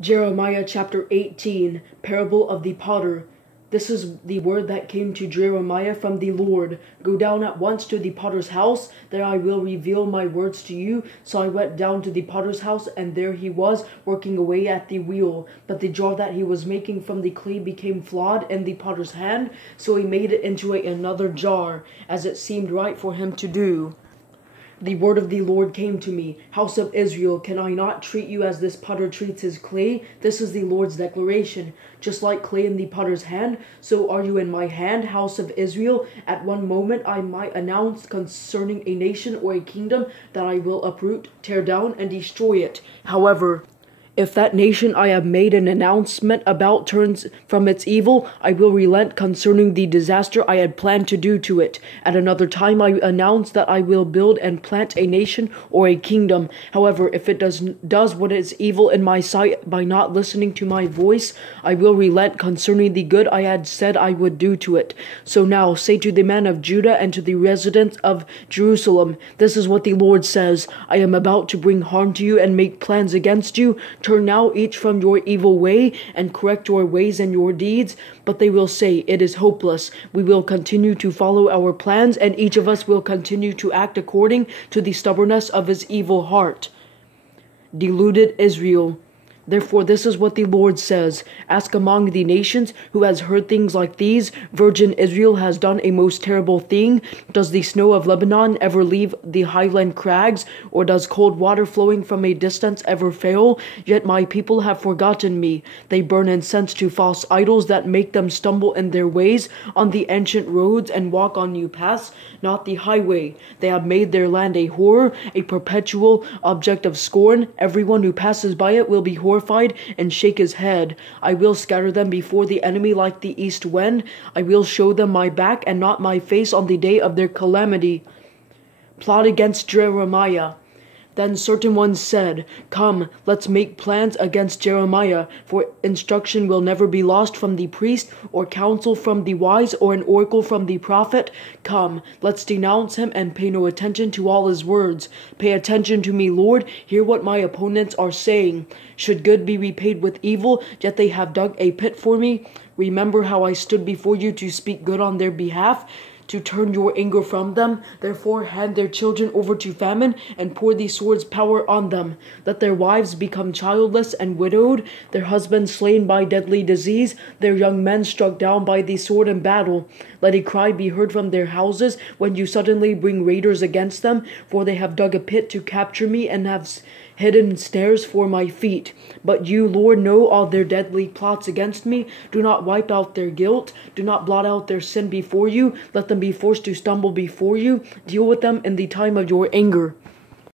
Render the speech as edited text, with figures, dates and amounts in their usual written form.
Jeremiah chapter 18, Parable of the Potter. This is the word that came to Jeremiah from the Lord. Go down at once to the potter's house, there I will reveal my words to you. So I went down to the potter's house, and there he was, working away at the wheel. But the jar that he was making from the clay became flawed in the potter's hand, so he made it into another jar, as it seemed right for him to do. The word of the Lord came to me, House of Israel, can I not treat you as this potter treats his clay? This is the Lord's declaration. Just like clay in the potter's hand, so are you in my hand, House of Israel. At one moment I might announce concerning a nation or a kingdom that I will uproot, tear down, and destroy it. However, if that nation I have made an announcement about turns from its evil, I will relent concerning the disaster I had planned to do to it. At another time I announce that I will build and plant a nation or a kingdom. However, if it does what is evil in my sight by not listening to my voice, I will relent concerning the good I had said I would do to it. So now say to the men of Judah and to the residents of Jerusalem, this is what the Lord says, I am about to bring harm to you and make plans against you. Turn now each from your evil way and correct your ways and your deeds. But they will say, it is hopeless. We will continue to follow our plans, and each of us will continue to act according to the stubbornness of his evil heart. Deluded Israel. Therefore this is what the Lord says, ask among the nations who has heard things like these, Virgin Israel has done a most terrible thing. Does the snow of Lebanon ever leave the highland crags, or does cold water flowing from a distance ever fail? Yet my people have forgotten me. They burn incense to false idols that make them stumble in their ways on the ancient roads and walk on new paths, not the highway. They have made their land a horror, a perpetual object of scorn. Everyone who passes by it will be horrified and shake his head. I will scatter them before the enemy like the east wind. I will show them my back and not my face on the day of their calamity. Plot against Jeremiah. Then certain ones said, come, let's make plans against Jeremiah, for instruction will never be lost from the priest, or counsel from the wise, or an oracle from the prophet. Come, let's denounce him and pay no attention to all his words. Pay attention to me, Lord, hear what my opponents are saying. Should good be repaid with evil, yet they have dug a pit for me? Remember how I stood before you to speak good on their behalf, to turn your anger from them. Therefore hand their children over to famine, and pour the sword's power on them. Let their wives become childless and widowed, their husbands slain by deadly disease, their young men struck down by the sword in battle. Let a cry be heard from their houses when you suddenly bring raiders against them, for they have dug a pit to capture me and have hidden snares for my feet. But you, Lord, know all their deadly plots against me. Do not wipe out their guilt. Do not blot out their sin before you. Let them be forced to stumble before you. Deal with them in the time of your anger.